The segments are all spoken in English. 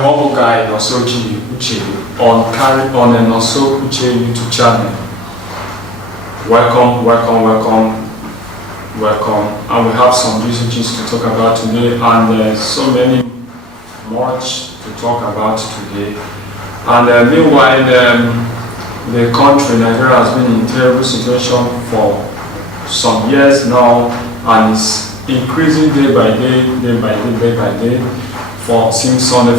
humble guy in Osoji Uche on an Oso Uche YouTube channel. Welcome. And we have some usages to talk about today, and there's so many much to talk about today. And meanwhile, the country, Nigeria, has been in a terrible situation for some years now, and it's increasing day by day. For since on the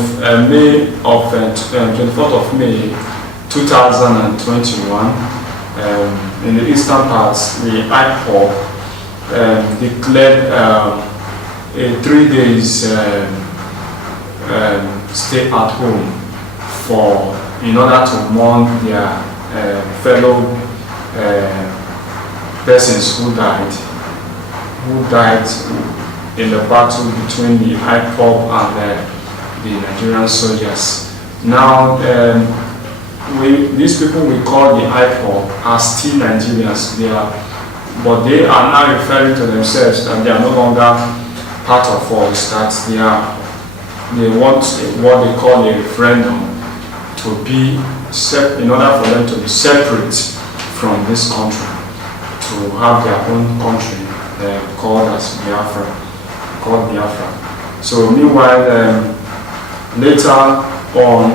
May of 24th of May 2021, in the eastern parts, the IPOB declared a 3 days stay at home in order to mourn their fellow persons who died in the battle between the IPOB and the Nigerian soldiers. Now, these people we call the IPOB are still Nigerians. But they are now referring to themselves that they are no longer part of us, that they want what they call a referendum to be in order for them to be separate from this country, to have their own country called Biafra. So meanwhile, later on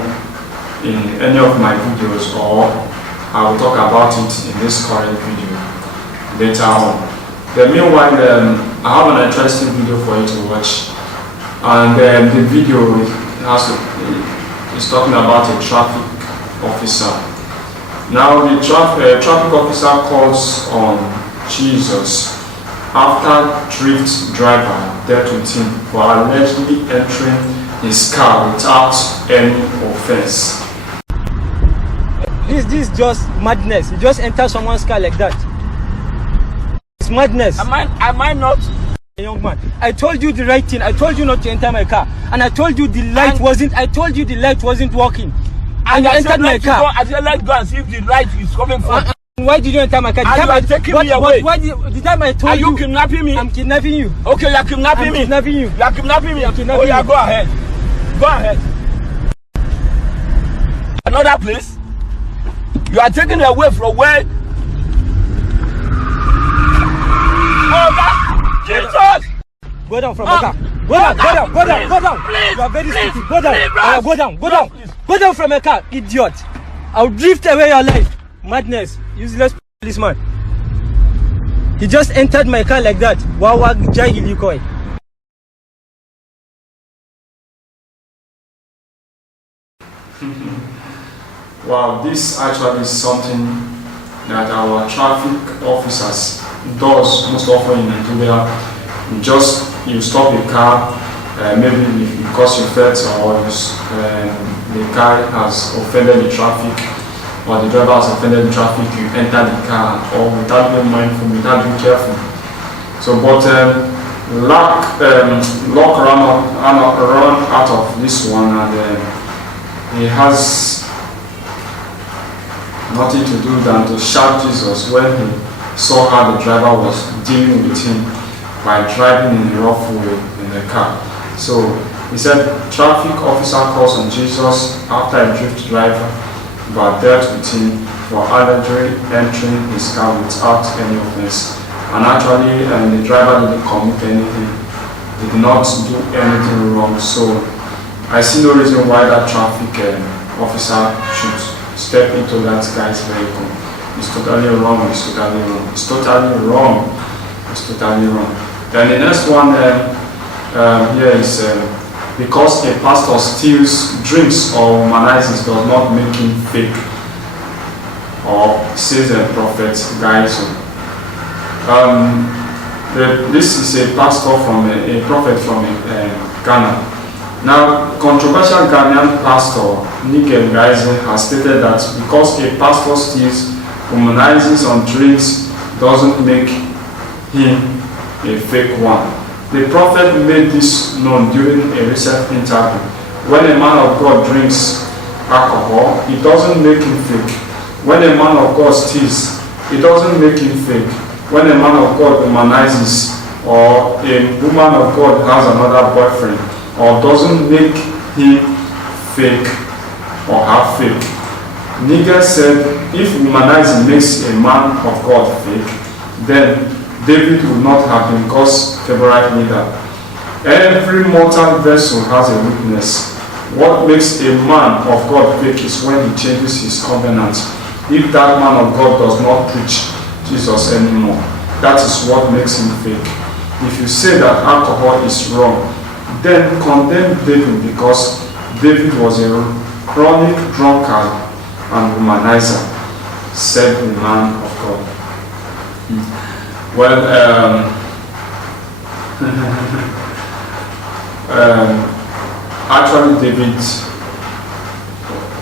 in any of my videos, or I will talk about it in this current video later on. Then meanwhile, I have an interesting video for you to watch, and the video is talking about a traffic officer. Now the traffic officer calls on Jesus after drift driver dealt with him for allegedly entering his car without any offense. This is just madness. You just enter someone's car like that. It's madness. Am I not? Young man, I told you the right thing. I told you not to enter my car, and I told you the light wasn't. I told you the light wasn't working, and you entered my car. I said, let's go and see if the light is coming from. Why did you enter my car? You are taking me away. The time I told you. Are you kidnapping me? I'm kidnapping you. Okay, you are kidnapping me. I'm kidnapping you. You are kidnapping me. I'm kidnapping oh yeah, you. go ahead. Go ahead. Another place. You are taking away from where. Oh God! Jesus! Go down from my car. Go down. Please, you are very please, stupid. Go down. Please, Go down. please. Go down from my car, idiot. I'll drift away your life. Madness. Useless policeman. He just entered my car like that. Wawa jahili koi. Wow, this actually is something that our traffic officers does most often in Nigeria. You stop a car, maybe because you felt or the car has offended the traffic, or the driver has offended the traffic, you enter the car, or without being mindful, without being careful. So, but luck run out of this one, and he has nothing to do than to shout Jesus when he saw how the driver was dealing with him by driving in a rough way in the car. So he said, traffic officer calls on Jesus after a drift driver but dealt with him for allegedly entering his car without any offense. And actually, the driver didn't commit anything, did not do anything wrong. So I see no reason why that traffic officer should step into that guy's vehicle. It's totally wrong. Then the next one here is because a pastor steals, drinks, or humanizes does not make him fake, or says a prophet guys. This is a pastor from a prophet from Ghana. Now, controversial Ghanaian pastor Nikem Gaizen has stated that because a pastor steals, humanizes, on drinks doesn't make him a fake one. The prophet made this known during a recent interview. When a man of God drinks alcohol, it doesn't make him fake. When a man of God steals, it doesn't make him fake. When a man of God humanizes, or a woman of God has another boyfriend, or doesn't make him fake or have fake. Nigel said, if womanizing makes a man of God fake, then David would not have been God's favorite leader. Every mortal vessel has a weakness. What makes a man of God fake is when he changes his covenant. If that man of God does not preach Jesus anymore, that is what makes him fake. If you say that alcohol is wrong, then condemn David, because David was a chronic drunkard and womanizer, said the man of God. Well, actually David was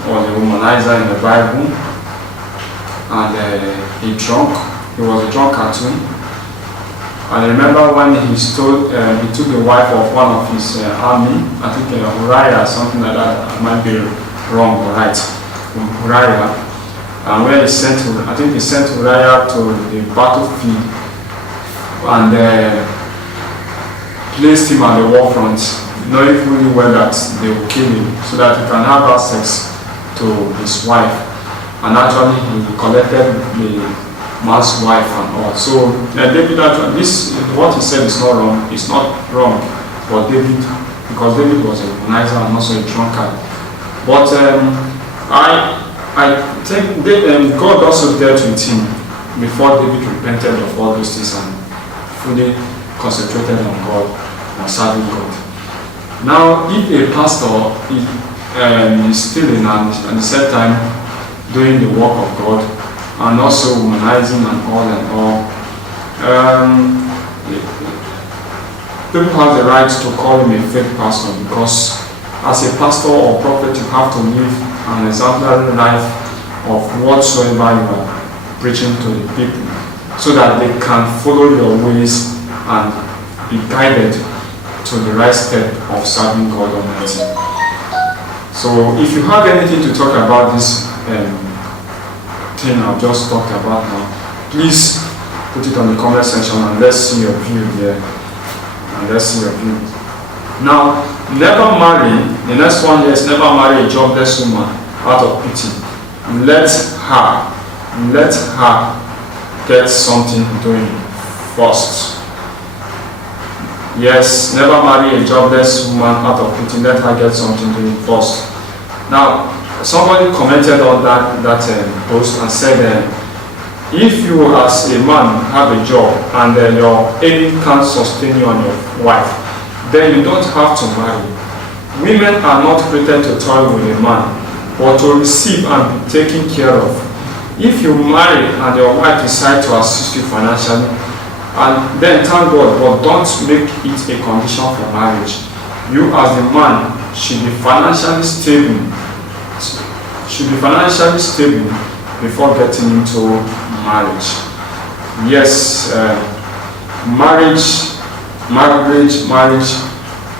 a womanizer in the Bible, and he was a drunkard too. And I remember when he took the wife of one of his army, I think Uriah, something like that, I might be wrong or right, Uriah, and where he sent Uriah to the battlefield and placed him at the war front, knowing fully well that they will kill him, so that he can have access to his wife. And actually he collected the man's wife and all. So David actually, what he said is not wrong. It's not wrong for David, because David was a womanizer and also a drunkard. But I think God also dealt with him before David repented of all those things and fully concentrated on God and serving God. Now, if a pastor is stealing and at the same time doing the work of God, and also womanizing and all, people have the right to call him a fake pastor, because as a pastor or prophet you have to live an exemplary life of whatsoever you are preaching to the people, so that they can follow your ways and be guided to the right step of serving God Almighty. So if you have anything to talk about this thing I've just talked about now, please put it on the comment section and let's see your view there. Now, never marry, the next one is never marry a jobless woman out of pity. Let her get something doing first. Yes, never marry a jobless woman out of pity. Let her get something doing first. Now, somebody commented on that post and said, if you as a man have a job and your earning can't sustain you and your wife, then you don't have to marry. Women are not created to toil with a man, but to receive and be taken care of. If you marry and your wife decides to assist you financially, and then thank God, but don't make it a condition for marriage. You as the man should be financially stable. Before getting into marriage. Yes, marriage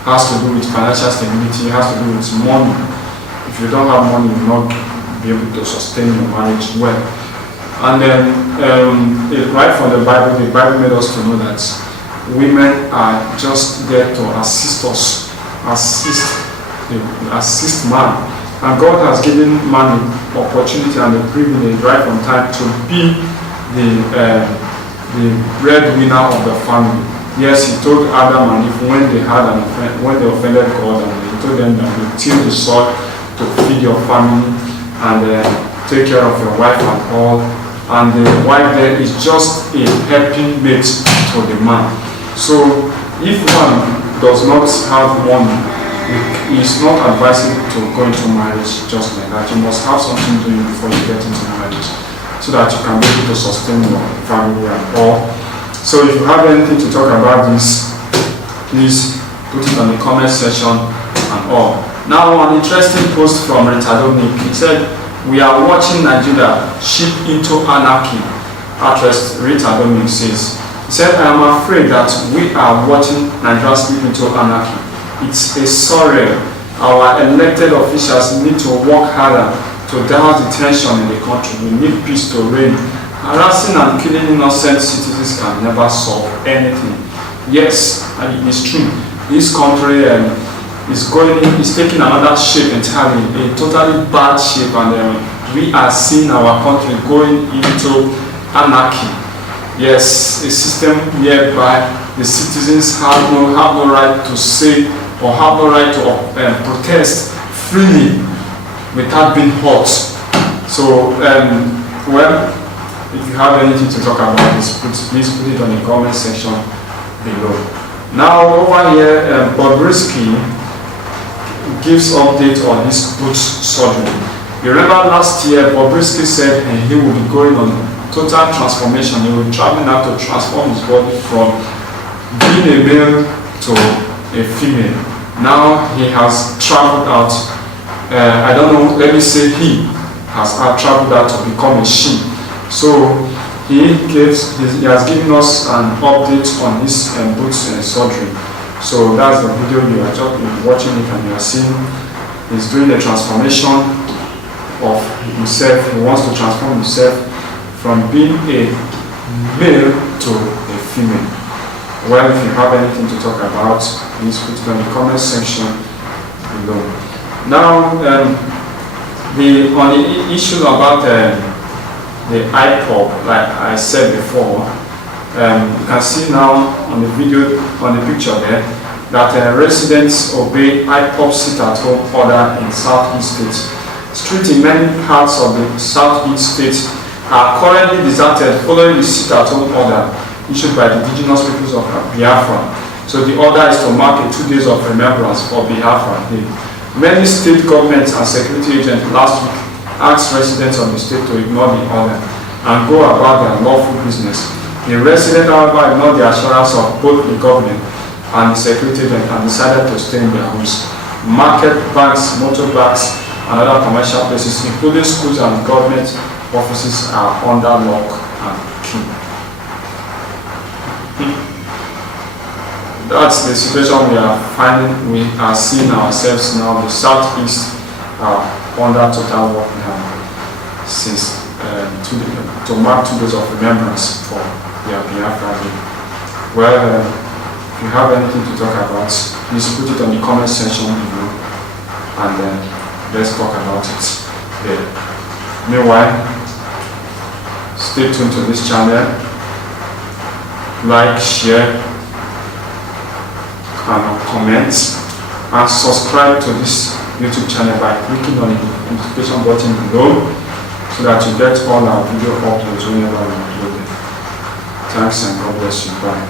has to do with financial stability, has to do with money. If you don't have money, you will not be able to sustain your marriage well. And then, right from the Bible made us to know that women are just there to assist us, assist man. And God has given man the opportunity and the privilege right from time to be the breadwinner of the family. Yes, he told Adam and Eve when they offended God, and he told them that you till the soil to feed your family and take care of your wife and all. And the wife there is just a helping mate to the man. So if one does not have money, it is not advisable to go into marriage just like that. You must have something doing before you get into marriage, so that you can be able to sustain your family and all. So if you have anything to talk about this, please put it on the comment section and all. Now, an interesting post from Ritadonik. He said, "We are watching Nigeria ship into anarchy." Actress Ritadonik says, he said, "I am afraid that we are watching Nigeria slip into anarchy. It's a surreal. Our elected officials need to work harder to douse the tension in the country. We need peace to reign. Harassing and killing innocent citizens can never solve anything." Yes, and it is true. This country is taking another shape entirely, a totally bad shape, and we are seeing our country going into anarchy. Yes, a system whereby the citizens have no right to say or have no right to protest freely without being hurt. So, well, if you have anything to talk about this, please put it on the comment section below. Now, over here, Bobrisky gives update on his boot surgery. You remember last year, Bobrisky said he will be going on total transformation. He will travel now to transform his body from being a male to a female. Now he has traveled out. I don't know, let me say he has traveled out to become a she. So he has given us an update on his boot surgery. So that's the video you are watching it, and you are seeing he's doing a transformation of himself. He wants to transform himself from being a male to a female. Well, if you have anything to talk about, please put it on the comment section below. Now, on the issue about the IPOB, like I said before, you can see now on the video, on the picture there, that residents obey IPOB sit-at-home order in Southeast states. Streets in many parts of the Southeast states are currently deserted following the sit-at-home order issued by the indigenous peoples of Biafra. So the order is to mark a 2 days of remembrance for Biafra Day. Many state governments and security agents last week asked residents of the state to ignore the order and go about their lawful business. The residents, however, ignored the assurance of both the government and the security agent and decided to stay in their homes. Market, banks, motor parks, and other commercial places, including schools and government offices, are under lock and key. That's the situation we are finding. We are seeing ourselves now. The Southeast are under total lockdown since to mark 2 days of remembrance for their Biafra Day. Well, if you have anything to talk about, please put it on the comment section below, and let's talk about it there. Meanwhile, stay tuned to this channel. Like, share, and comment, and subscribe to this YouTube channel by clicking on the notification button below, so that you get all our video uploads whenever we upload them. Thanks, and God bless you. Bye.